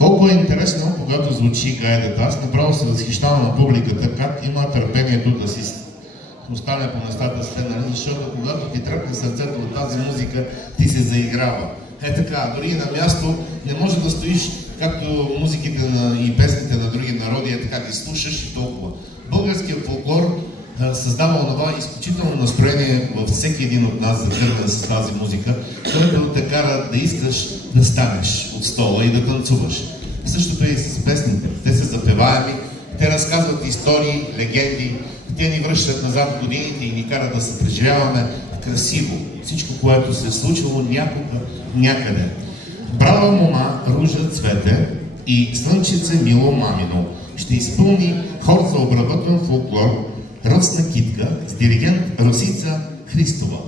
Колко е интересно, когато звучи гайдата. Аз направо се възхищавам на публиката, как има търпението да си остане по местата с нали? Защото когато ти тръпне сърцето от тази музика, ти се заиграва. Е така, дори на място не може да стоиш, както музиките и песните на други народи, е така ги слушаш и толкова. Българският фолклор създава онова изключително настроение във всеки един от нас, закървен с тази музика, което те кара да искаш да станеш от стола и да танцуваш. Същото е и с песните. Те са запеваеми, те разказват истории, легенди, те ни връщат назад в годините и ни карат да се преживяваме красиво. Всичко, което се е случило някога, някъде. Брава мома, ружа цвете и слънчице мило мамино ще изпълни хор за обработен фолклор Росна китка с диригент Росица Христова.